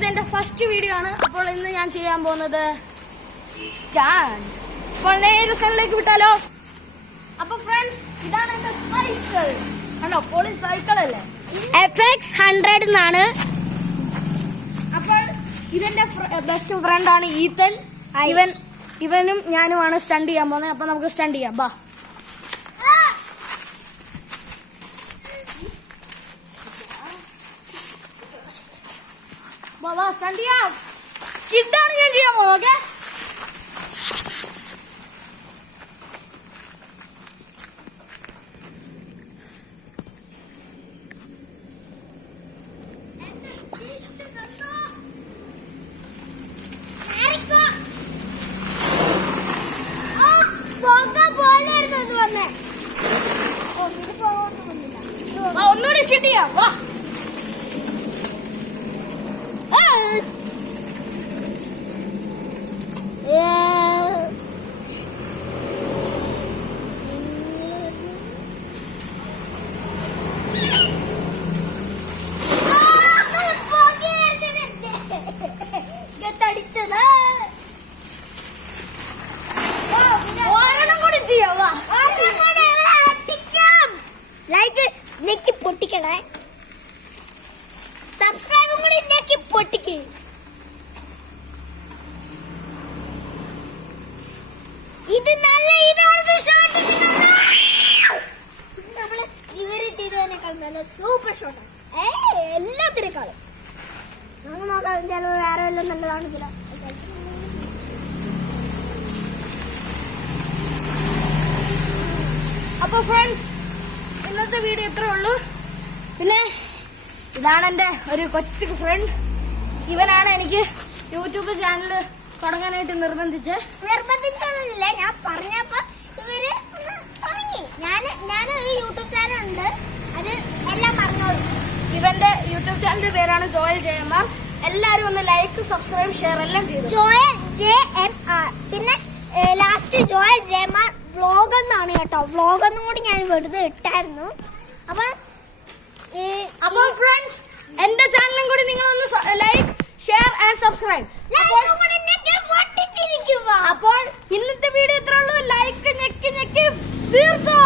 ഇതെന്റെ first video ആണ്. അപ്പോൾ ഇന്ന് ഞാൻ ചെയ്യാൻ പോകുന്നത് സ്റ്റാൻഡ്. അപ്പോൾ നേരെ സ്ഥലത്തേക്ക് വിട്ടാലോ. അപ്പൊ ഫ്രണ്ട്സ്, ഇതാണ് എന്റെ സൈക്കിൾ. ആണോ, പോളി സൈക്കിൾ അല്ലേ, FX100 എന്നാണ്. അപ്പോൾ ഇതെന്റെ ബെസ്റ്റ് ഫ്രണ്ട് ആണ് ഈത്തൻ. ഇവനും ഞാനുമാണ് സ്റ്റണ്ട് ചെയ്യാൻ പോകുന്നത്. അപ്പൊ നമുക്ക് സ്റ്റണ്ട് ചെയ്യാം. ബാ സ്റ്റണ്ട് ചെയ്യാം. സ്കിഡാണ് ഞാൻ ചെയ്യാൻ പോകുന്നത്. ഓക്കെ, ഒന്നുകൂടി സ്കിഡ് ചെയ്യാം. വാ ലൈക്ക് നെക്കി പൊട്ടിക്കണേ, സബ്സ്ക്രൈബും കൂടി നെക്കി പൊട്ടിക്ക്. ഇത് നല്ല ഇതാണ് ഷോട്ട്. നമ്മള് ഇവര് ചെയ്തതിനേക്കാൾ നല്ല സൂപ്പർ ഷോട്ടാണ് എല്ലാത്തിനേക്കാളും. നമുക്ക് നോക്കാം, ചിലപ്പോൾ വേറെ വല്ലതും നല്ലതാണെങ്കിലോ. അപ്പൊ ഫ്രണ്ട്സ്, ഇന്നത്തെ വീഡിയോ ഇത്രേ ഉള്ളൂ. പിന്നെ ഇതാണ് എൻ്റെ ഒരു കൊച്ചു ഫ്രണ്ട്. ഇവനാണ് എനിക്ക് യൂട്യൂബ് ചാനൽ തുടങ്ങാനായിട്ട് നിർബന്ധിച്ചില്ല. ഞാൻ പറഞ്ഞപ്പോ ഇവര് തുടങ്ങി. ഞാനൊരു യൂട്യൂബ് ചാനൽ ഉണ്ട്, അത് എല്ലാം പറഞ്ഞോളൂ. ഇവന്റെ യൂട്യൂബ് ചാനലിന്റെ പേരാണ് ജോയൽ JMR. എല്ലാരും ഒന്ന് ലൈക്ക്, സബ്സ്ക്രൈബ്, ഷെയർ എല്ലാം ചെയ്തു. Joel JMR. പിന്നെ ലാസ്റ്റ് ജോയൽ JMR വ്ലോഗ് എന്നാണ് കേട്ടോ. വ്ലോഗ് ഒന്നും കൂടി ഞാൻ വെറുതെ ഇട്ടായിരുന്നു. അപ്പൊ ഫ്രണ്ട്സ്, എന്റെ ചാനലും കൂടി നിങ്ങളൊന്ന് ലൈക്ക്, ഷെയർ ആൻഡ് സബ്സ്ക്രൈബ്. അപ്പോൾ ഇന്നത്തെ വീഡിയോ ഇത്രേ ഉള്ളൂ. ലൈക്ക് ഞെക്കി തീർത്തോ.